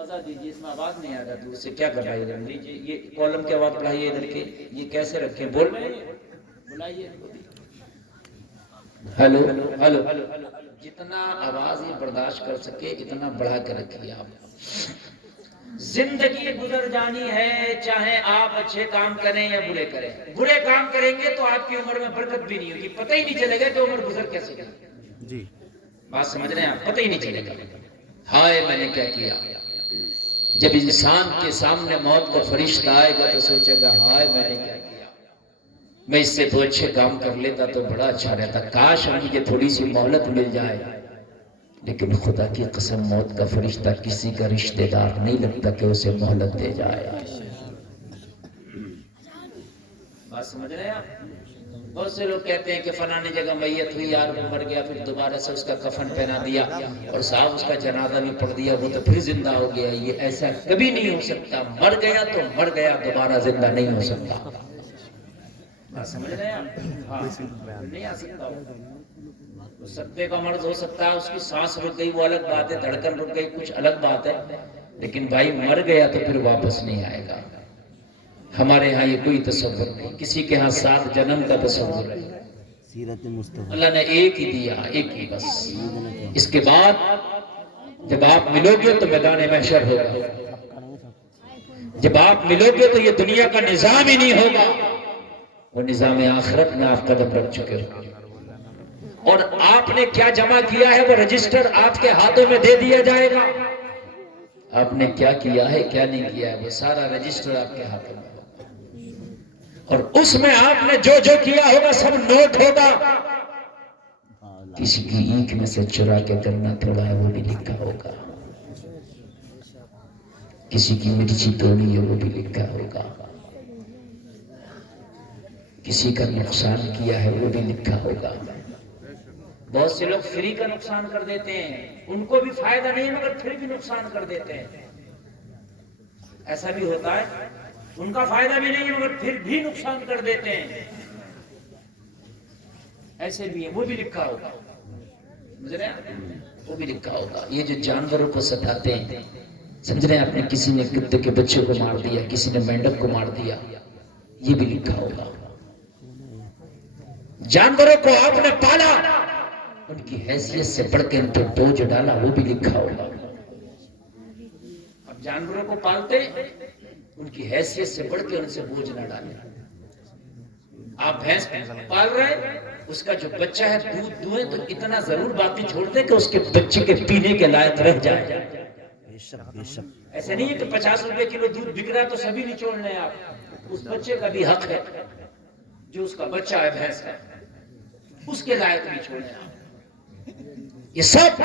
مزہ دیجیے، اس میں آواز نہیں آ رہا دور سے، کیا کر رہا ہے ادھر دیجیے، یہ کالم کی آواز بڑھائیے ادھر کے، یہ کیسے رکھیں، بول رہے ہیں بلائیے، ہلو ہلو، جتنا آواز یہ برداشت کر سکے اتنا بڑھا کے رکھیے آپ۔ زندگی گزر جانی ہے، چاہے آپ اچھے کام کریں یا برے کریں، برے کام کریں گے تو آپ کی عمر میں برکت بھی نہیں ہوگی، پتہ ہی نہیں چلے گا کہ عمر گزر کیسے گئی۔ جی بات سمجھ رہے ہیں آپ، پتہ ہی نہیں چلے گا، ہائے میں نے کیا کیا۔ جب انسان کے سامنے موت کا فرشتہ آئے گا تو سوچے گا ہائے میں نے کیا کیا، میں اس سے تو اچھے کام کر لیتا تو بڑا اچھا رہتا، کاش مجھے تھوڑی سی مہلت مل جائے۔ لیکن خدا کی قسم موت کا فرشتہ کسی کا رشتہ دار نہیں لگتا کہ اسے مہلت دے جائے۔ بات سمجھ رہے ہیں آپ؟ بہت سے لوگ کہتے ہیں کہ فلانی جگہ میت ہوئی یار، وہ مر گیا، پھر دوبارہ سے اس کا کفن پہنا دیا اور صاحب اس کا جنازہ بھی پڑھ دیا، وہ تو پھر زندہ ہو گیا۔ یہ ایسا کبھی نہیں ہو سکتا، مر گیا تو مر گیا، دوبارہ زندہ نہیں ہو سکتا۔ بات سمجھ رہے ہیں آپ؟ ہاں نہیں آ سکتا، سکتے کا مرض ہو سکتا ہے، اس کی سانس رک گئی وہ الگ بات ہے، دھڑکن رک گئی کچھ الگ بات ہے، لیکن بھائی مر گیا تو پھر واپس نہیں آئے گا۔ ہمارے ہاں یہ کوئی تصور نہیں، کسی کے ہاں 7 جنم کا تصور ہے، اللہ نے ایک ہی دیا، ایک ہی بس۔ اس کے بعد جب آپ ملو گے تو میدان محشر ہوگا، جب آپ ملو گے تو یہ دنیا کا نظام ہی نہیں ہوگا، وہ نظام آخرت میں آپ قدم رکھ چکے ہو، اور آپ نے کیا جمع کیا ہے وہ رجسٹر آپ کے ہاتھوں میں دے دیا جائے گا۔ آپ نے کیا کیا ہے کیا نہیں کیا ہے وہ سارا رجسٹر آپ کے ہاتھوں میں ہوگا، اور اس میں آپ نے جو جو کیا ہوگا سب نوٹ ہوگا۔ کسی کی اینکھ میں سے چرا کے کرنا تھوڑا ہے وہ بھی لکھا ہوگا، کسی کی مرچی توڑی ہے وہ بھی لکھا ہوگا، کسی کا نقصان کیا ہے وہ بھی لکھا ہوگا۔ بہت سے لوگ فری کا نقصان کر دیتے ہیں، ان کو بھی فائدہ نہیں ہے مگر پھر بھی نقصان کر دیتے ہیں، ایسا بھی ہوتا ہے، ان کا فائدہ بھی نہیں ہے مگر پھر بھی نقصان کر دیتے ہیں، ایسے بھی ہیں، وہ بھی لکھا ہوگا، سمجھ رہے ہیں؟ وہ بھی لکھا ہوگا۔ یہ جو جانوروں کو ستاتے ہیں، سمجھ رہے ہیں آپ نے، کسی نے کتے کے بچے کو مار دیا، کسی نے مینڈک کو مار دیا، یہ بھی لکھا ہوگا۔ جانوروں کو آپ نے پالا، ان کی حیثیت سے بڑھ کے ان پر بوجھ ڈالا، وہ بھی لکھا ہوگا۔ اب جانوروں کو پالتے ان کی حیثیت سے بڑھ کے ان سے بوجھ نہ ڈالیں۔ آپ بھینس پال رہے، اس کا جو بچہ ہے دودھ دوئیں تو اتنا ضرور باقی چھوڑ دیں کہ اس کے بچے کے پینے کے لائق رہ جائے۔ ایسے نہیں ہے کہ 50 روپے کلو دودھ بک رہا ہے تو سبھی نہیں چھوڑ لیں آپ، اس بچے کا بھی حق ہے، جو اس کا بچہ ہے بھینس کا، اس کے لائق نہیں چھوڑیں آپ۔ یہ سب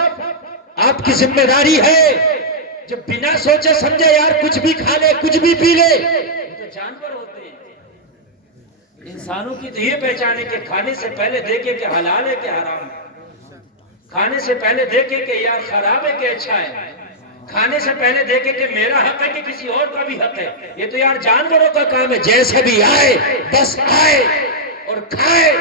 آپ کی ذمہ داری ہے، جو بنا سوچے سمجھے یار کچھ بھی کھا لے کچھ بھی پی لے، یہ تو جانور ہوتے ہیں۔ انسانوں کی تو یہ پہچان ہے کہ کھانے سے پہلے دیکھے کہ حلال ہے کہ حرام ہے، کھانے سے پہلے دیکھے کہ یار خراب ہے کہ اچھا ہے، کھانے سے پہلے دیکھے کہ میرا حق ہے کہ کسی اور کا بھی حق ہے۔ یہ تو یار جانوروں کا کام ہے، جیسے بھی آئے بس آئے اور کھائے۔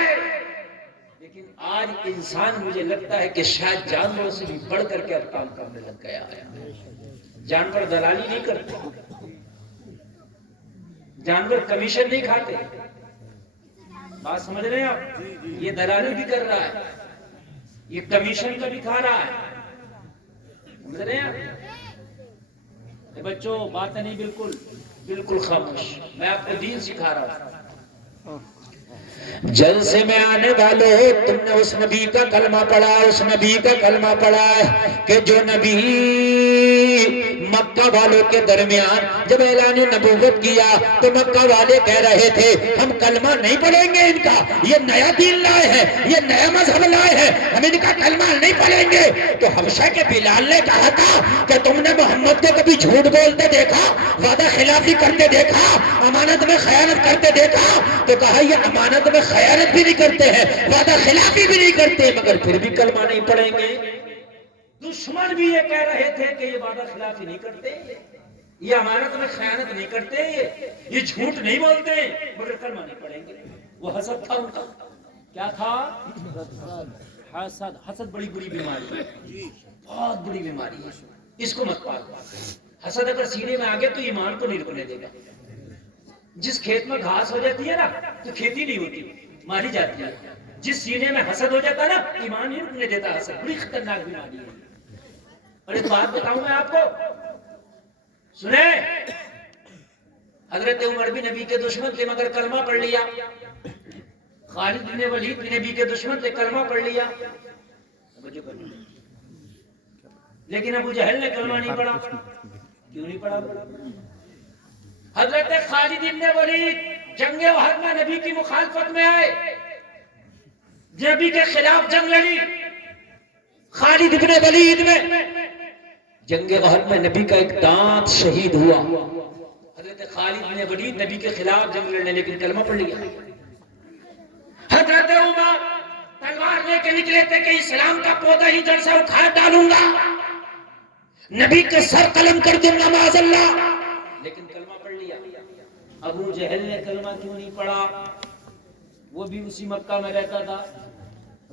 لیکن آج انسان مجھے لگتا ہے کہ شاید جانوروں سے بھی بڑھ کر کے اب کام کرنے لگ گیا ہے۔ جانور دلالی نہیں کرتے، جانور کمیشن نہیں کھاتے، بات سمجھ رہے ہیں آپ؟ یہ دلالی بھی کر رہا ہے، یہ کمیشن کا بھی کھا رہا ہے، سمجھ رہے ہیں آپ؟ بچوں بات نہیں، بالکل خاموش، میں آپ کو دین سکھا رہا ہوں۔ جلسے میں آنے والوں، تم نے اس نبی کا کلمہ پڑھا، اس نبی کا کلمہ پڑھا کہ جو نبی مکہ والوں کے درمیان جب اعلان نبوت کیا تو مکہ والے کہہ رہے تھے ہم کلمہ نہیں پڑھیں گے، ان کا یہ نیا دین لائے ہیں، یہ نیا مذہب لائے ہیں، ہم ان کا کلمہ نہیں پڑھیں گے۔ تو حبشہ کے بلال نے کہا تھا کہ تم نے محمد کو کبھی جھوٹ بولتے دیکھا، وعدہ خلافی کرتے دیکھا، امانت میں خیانت کرتے دیکھا؟ تو کہا یہ امانت میں خیانت بھی نہیں کرتے ہیں، وعدہ خلافی بھی نہیں کرتے، مگر پھر بھی کلمہ نہیں پڑھیں گے۔ دشمن بھی یہ کہہ رہے تھے کہ یہ وعدہ خلافی نہیں کرتے، یہ امانت میں خیانت نہیں کرتے، یہ جھوٹ نہیں بولتے، مگر کلمہ نہیں پڑھیں گے۔ وہ حسد تھا ان کا، کیا تھا؟ حسد۔ حسد بڑی بری بیماری ہے، بہت بری بیماری ہے، اس کو مت پالو۔ حسد اگر سینے میں آ گیا تو ایمان کو نہیں رکنے دے گا. جس کھیت میں گھاس ہو جاتی ہے نا تو کھیتی نہیں ہوتی, ماری جاتی ہے. جس سینے میں حسد ہو جاتا نا ایمان نہیں رکنے دیتا. حسد بڑی خطرناک بیماری ہے. اور ایک بات بتاؤں میں آپ کو, سنیں, حضرت عمر بھی نبی کے دشمن تھے مگر کلمہ پڑھ لیا. خالد بن ولید بھی نبی کے دشمن تھے, کلمہ پڑھ لیا. لیکن ابو جہل نے کلمہ نہیں پڑھا. کیوں نہیں پڑھا؟ حضرت خالد بن ولید جنگ احد میں نبی کی مخالفت میں آئے, نبی کے خلاف جنگ لڑی. خالد بن ولید میں جنگ احد میں نبی کا ایک دانت شہید ہوا. حضرت خالد بن ولید نبی کے خلاف جنگ لڑنے لیکن کلمہ پڑھ لیا. حضرت عمر تلوار لے کے نکلے تھے کہ اسلام کا پودا ہی جڑ سے اکھاڑ ڈالوں گا, نبی کے سر قلم کر دوں گا معاذ اللہ, لیکن کلمہ پڑھ لیا. ابو جہل نے کلمہ کیوں نہیں پڑھا؟ وہ بھی اسی مکہ میں رہتا تھا,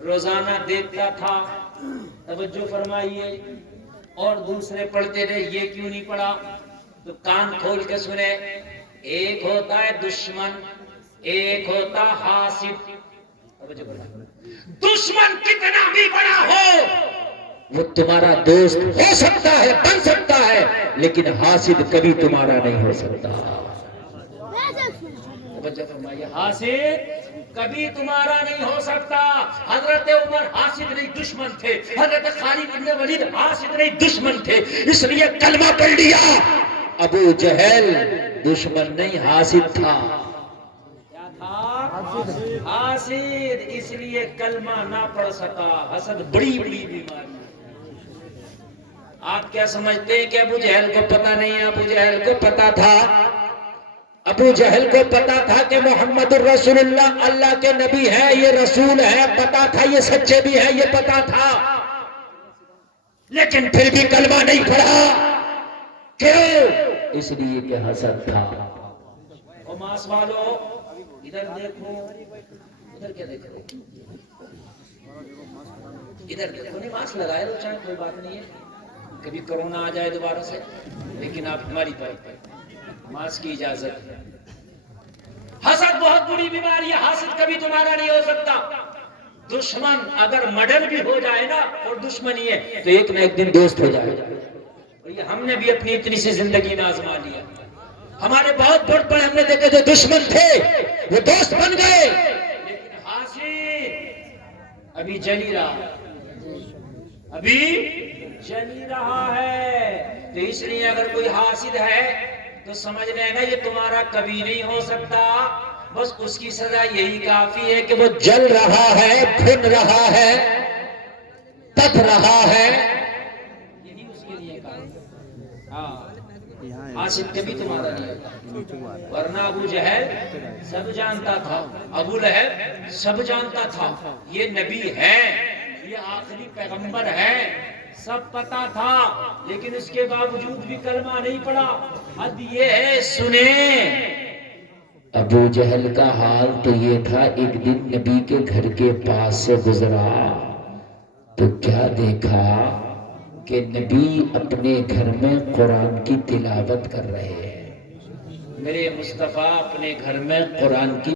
روزانہ دیکھتا تھا. توجہ فرمائیے. اور دوسرے پڑھتے رہے, یہ کیوں نہیں پڑھا؟ تو کان کھول کے سنے. ایک ہوتا ہے دشمن, ایک ہوتا حاسد. دشمن کتنا بھی بڑا ہو وہ تمہارا دوست ہو سکتا ہے, بن سکتا ہے, لیکن حاسد کبھی تمہارا نہیں ہو سکتا. حاسد کبھی تمہارا نہیں ہو سکتا. حضرت عمر حاسد نہیں دشمن تھے, حضرت خالد بن ولید حاسد نہیں دشمن تھے, اس لیے کلمہ پڑھ لیا. ابو جہل دشمن نہیں حاسد تھا. کیا تھا؟ حاسد, اس لیے کلمہ نہ پڑھ سکا. حسد بڑی بڑی بیماری. آپ کیا سمجھتے ہیں کہ ابو جہل کو پتہ نہیں ہے؟ ابو جہل کو پتہ تھا. ابو جہل کو پتا تھا کہ محمد الرسول اللہ اللہ کے نبی ہے, یہ رسول ہے, پتا تھا یہ سچے بھی ہے, یہ پتا تھا, لیکن پھر بھی کلمہ نہیں پڑھا. کیوں؟ اس لیے کہ حسد تھا. او ماس والو ادھر دیکھو, ادھر کیا دیکھ رہے, ادھر دیکھو. نہیں ماسک لگائے تو چاہے کوئی بات نہیں ہے, کبھی کرونا آ جائے دوبارہ سے, لیکن آپ ہماری طرف ماسک کی اجازت ہے. حسد بہت بری بیماری ہے. حاسد کبھی تمہارا نہیں ہو سکتا. دشمن اگر مڈر بھی ہو جائے نا اور دشمنی ہے تو ایک نہ ایک دن دوست ہو جائے گا. اور یہ ہم نے بھی اپنی اتنی سی زندگی میں آزما لیا. ہمارے بہت بڑے بڑے ہم نے دیکھے جو دشمن تھے وہ دوست بن گئے, لیکن حاسد ابھی جلی رہا, ابھی جلی رہا ہے. تو اس لیے اگر کوئی حاسد ہے تو سمجھ لینا یہ تمہارا کبھی نہیں ہو سکتا. بس اس کی سزا یہی کافی ہے کہ وہ جل رہا ہے, بھن رہا ہے, تپ رہا ہے, یہی اس کے لیے کافی. حاسد کبھی تمہارا نہیں ہوتا. ورنہ ابو جہل سب جانتا تھا, ابو لہب سب جانتا تھا یہ نبی ہے, یہ آخری پیغمبر ہے, سب پتا تھا, لیکن اس کے باوجود بھی کلمہ نہیں پڑا. حد یہ ہے, سنیں, ابو جہل کا حال تو یہ تھا. ایک دن نبی کے گھر کے پاس سے گزرا تو کیا دیکھا کہ نبی اپنے گھر میں قرآن کی تلاوت کر رہے ہیں. میرے مصطفیٰ اپنے گھر میں قرآن کی